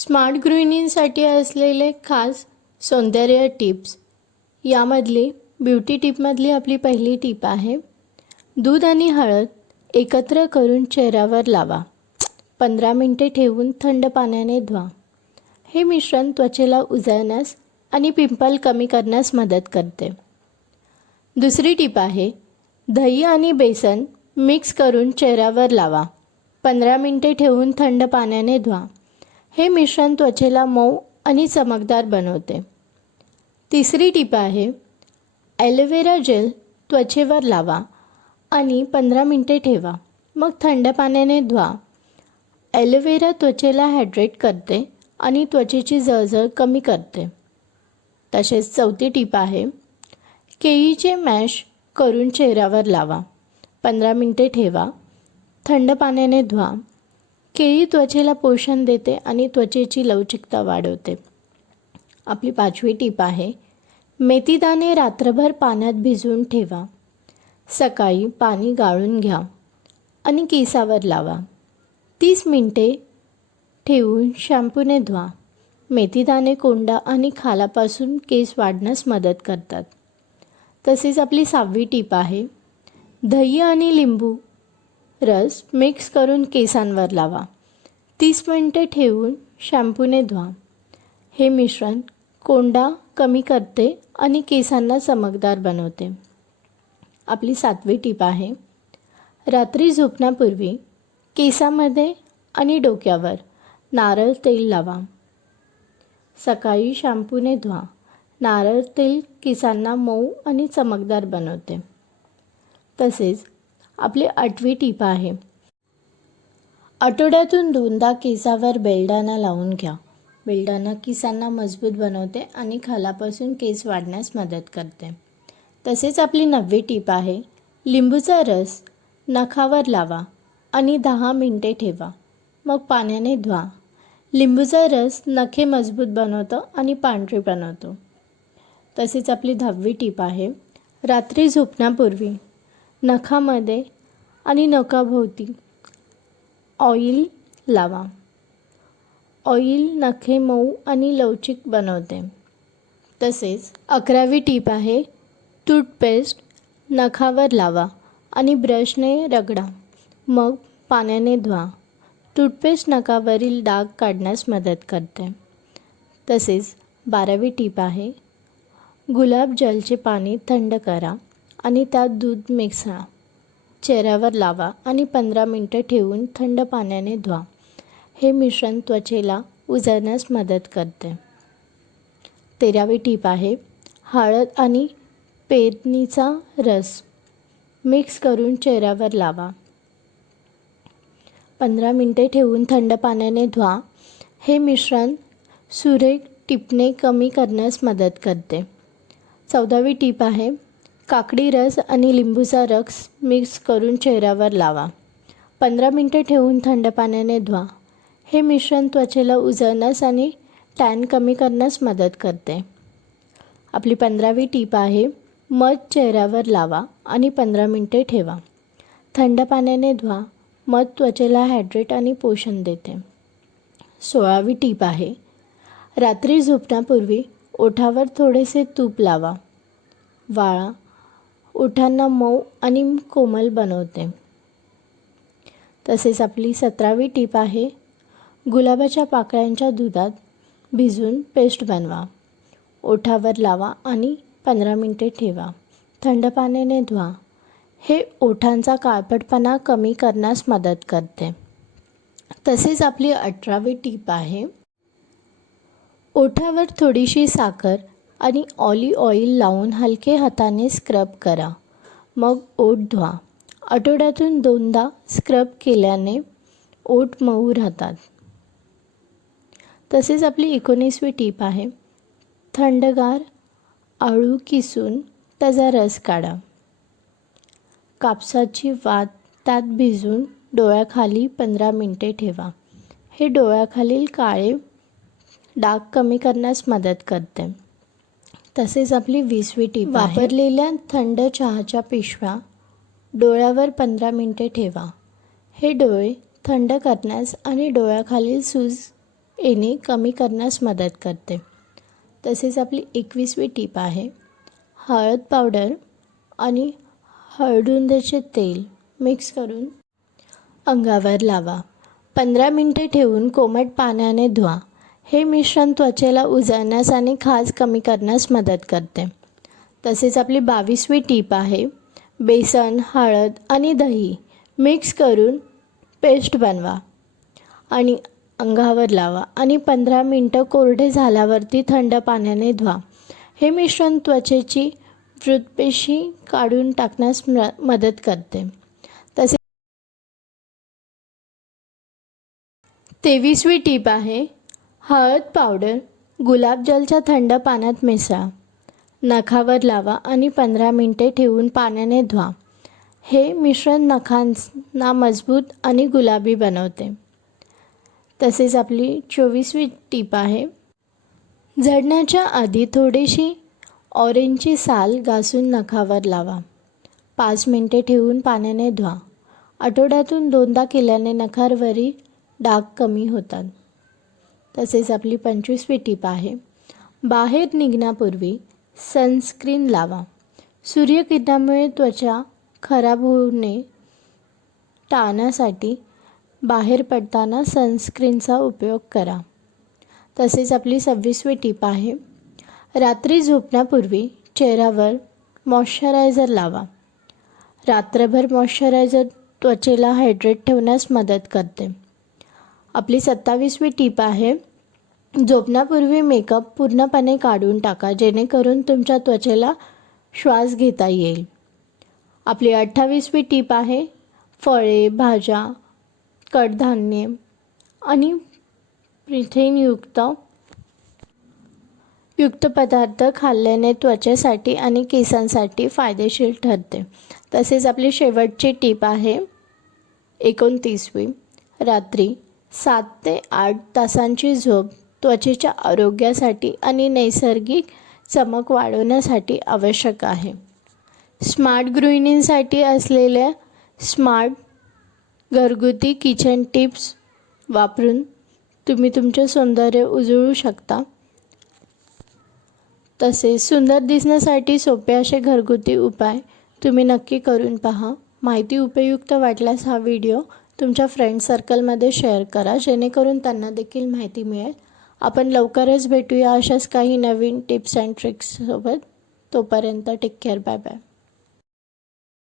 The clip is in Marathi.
स्मार्ट गृहिणींसाठी असलेले खास सौंदर्य टिप्स. यामधली ब्युटी टिपमधली आपली पहिली टीप आहे दूध आणि हळद एकत्र करून चेहऱ्यावर लावा. पंधरा मिनटे ठेवून थंड पाण्याने धुवा. हे मिश्रण त्वचेला उजळण्यास आणि पिंपल कमी करण्यास मदत करते. दुसरी टीप आहे दही आणि बेसन मिक्स करून चेहऱ्यावर लावा. पंधरा मिनटे ठेवून थंड पाण्याने धुवा. हे मिश्रण त्वचेला मऊ आणि चमकदार बनवते. तिसरी टीप आहे ॲलोवेरा जेल त्वचेवर लावा आणि पंधरा मिनटे ठेवा. मग थंड पाण्याने धुवा. ॲलोवेरा त्वचेला हायड्रेट करते आणि त्वचेची जळजळ कमी करते. तसेच चौथी टीप आहे केळीचे मॅश करून चेहऱ्यावर लावा. पंधरा मिनटे ठेवा. थंड पाण्याने धुवा. केळी त्वचेला पोषण देते आणि त्वचेची लवचिकता वाढवते. आपली पाचवी टीप आहे मेथीदाणे रात्रभर पाण्यात भिजवून ठेवा. सकाळी पाणी गाळून घ्या आणि केसावर लावा. तीस मिनटे ठेवून शॅम्पूने धुवा. मेथीदाणे कोंडा आणि खालापासून केस वाढण्यास मदत करतात. तसेच आपली सहावी टीप आहे दही आणि लिंबू रस मिक्स करून केसांवर लावा. तीस मिनटे ठेवून शॅम्पूने धुवा. हे मिश्रण कोंडा कमी करते आणि केसांना चमकदार बनवते. आपली सातवी टीप आहे रात्री झोपण्यापूर्वी केसामध्ये आणि डोक्यावर नारळ तेल लावा. सकाळी शॅम्पूने धुवा. नारळ तेल केसांना मऊ आणि चमकदार बनवते. तसेच आपली आठवी टीप आहे. आठवड्यातून दोनदा केसावर बेलडाना लावून घ्या. बेलडाना केसांना मजबूत बनवते आणि खालापासून केस वाढण्यास मदत करते. तसेच आपली नववी टीप आहे लिंबूचा रस नखावर लावा आणि दहा मिनटे ठेवा. मग पाण्याने धुवा. लिंबूचा रस नखे मजबूत बनवतो आणि पांढरी बनवतो. तसेच आपली दहावी टीप आहे रात्री झोपण्यापूर्वी नखामध्ये आणि नखाभोवती. ऑइल लावा. ऑइल नखे मऊ आणि लवचिक बनवते. तसेच अकरावी टीप आहे टूथपेस्ट नखावर लावा आणि ब्रशने रगडा. मग पाण्याने धुवा. टूथपेस्ट नखावरील डाग काढण्यास मदत करते. तसेच बारावी टीप आहे गुलाबजलचे पाणी थंड करा. आणि त्यात दूध मिक्स चेहऱ्यावर लावा आणि पंधरा मिनटं ठेवून थंड पाण्याने धुवा. हे मिश्रण त्वचेला उजळण्यास मदत करते. तेरावी टीप आहे हळद आणि पेरणीचा रस. मिक्स करून चेहऱ्यावर लावा. पंधरा मिनटे ठेवून थंड पाण्याने धुवा. हे मिश्रण सुरेख टिपणे कमी करण्यास मदत करते. चौदावी टीप आहे काकडी रस आणि लिंबूचा रस मिक्स करून चेहऱ्यावर लावा. पंधरा मिनटे ठेवून थंड पाण्याने धुवा. हे मिश्रण त्वचेला उजळण्यास आणि टॅन कमी करण्यास मदत करते. आपली पंधरावी टीप आहे मध चेहऱ्यावर लावा आणि पंधरा मिनटे ठेवा. थंड पाण्याने धुवा. मध त्वचेला हायड्रेट आणि पोषण देते. सोळावी टीप आहे रात्री झोपण्यापूर्वी ओठावर थोडेसे तूप लावा. वाळा. ओठांना मऊ आणि कोमल बनवते. तसेच आपली सतरावी टीप आहे गुलाबाच्या पाकळ्यांच्या दुधात भिजवून पेस्ट बनवा. ओठावर लावा आणि पंधरा मिनटे ठेवा. थंड पाण्याने धुवा. हे ओठांचा काळपटपणा कमी करण्यास मदत करते. तसेच आपली अठरावी टीप आहे ओठावर थोडीशी साखर आणि ऑली ऑइल लावून हलके हाताने स्क्रब करा. मग ओठ धुवा. आठवड्यातून दोनदा स्क्रब केल्याने ओठ मऊ राहतात. तसेच आपली एकोणीसवी टीप आहे थंडगार आळू किसून त्याचा रस काढा. कापसाची वात त्यात भिजून डोळ्याखाली पंधरा मिनटे ठेवा. हे डोळ्याखालील काळे डाग कमी करण्यास मदत करते. तसेच आपली वीसवी टीप वापरलेल्या थंड चहाच्या पिशव्या डोळ्यावर पंधरा मिनटे ठेवा. हे डोळे थंड करण्यास आणि डोळ्याखालील सूज येणे कमी करण्यास मदत करते. तसेच आपली एकवीसवी टीप आहे. हळद पावडर आणि हळदुंद्याचे तेल मिक्स करून अंगावर लावा. पंधरा मिनटे ठेवून कोमट पाण्याने धुवा. हे मिश्रण त्वचेला उजळण्यास आणि खाज कमी करण्यास मदत करते. तसेच आपली बावीसवी टीप आहे बेसन हळद आणि दही मिक्स करून पेस्ट बनवा आणि अंगावर लावा आणि पंधरा मिनटं कोरडे झाल्यावरती थंड पाण्याने धुवा. हे मिश्रण त्वचेची मृतपेशी काढून टाकण्यास म मदत करते. तसे तेवीसवी टीप आहे हळद पावडर गुलाबजलच्या थंड पाण्यात मिसळा. नखावर लावा आणि पंधरा मिनटे ठेवून पाण्याने धुवा. हे मिश्रण नखांना मजबूत आणि गुलाबी बनवते. तसेच आपली चोवीसवी टीप आहे. झडण्याच्या आधी थोडीशी ऑरेंजची साल घासून नखावर लावा. पाच मिनटे ठेवून पाण्याने धुवा. आठवड्यातून दोनदा केल्याने नखारवरील डाग कमी होतात. तसेच आपली पंचवीसवी टीप आहे. बाहेर निघण्यापूर्वी सनस्क्रीन लावा. सूर्यकिरणामुळे त्वचा खराब होणे टाळण्यासाठी बाहेर पडताना सनस्क्रीनचा उपयोग करा. तसेच आपली सव्वीसवी टीप आहे. रात्री झोपण्यापूर्वी चेहऱ्यावर मॉइश्चरायझर लावा. रात्रभर मॉइश्चरायझर त्वचेला हायड्रेट ठेवण्यास मदत करते. आपली सत्तावीसवी टीप आहे झोपण्यापूर्वी मेकअप पूर्णपणे काढून टाका जेणेकरून तुमच्या त्वचेला श्वास घेता येईल. आपली अठ्ठावीसवी टीप आहे फळे भाज्या कडधान्ये आणि प्रिथिनयुक्त युक्त पदार्थ खाल्ल्याने त्वचेसाठी आणि केसांसाठी फायदेशीर ठरते. तसेच आपली शेवटची टीप आहे एकोणतीसवी रात्री सात ते आठ तासांची झोप त्वचेच्या आरोग्यासाठी आणि नैसर्गिक चमक वाढवण्यासाठी आवश्यक आहे. स्मार्ट गृहिणींसाठी असलेल्या स्मार्ट घरगुती किचन टिप्स वापरून तुम्ही तुमचे सौंदर्य उजळू शकता. तसेच सुंदर दिसण्यासाठी सोपे असे घरगुती उपाय तुम्ही नक्की करून पहा. माहिती उपयुक्त वाटल्यास हा व्हिडिओ तुमच्या फ्रेंड सर्कलमध्ये शेअर करा जेणेकरून त्यांना देखील माहिती मिळेल. आपण लवकरच भेटूया अशाच काही नवीन टिप्स अँड ट्रिक्ससोबत तोपर्यंत टेक केअर बाय बाय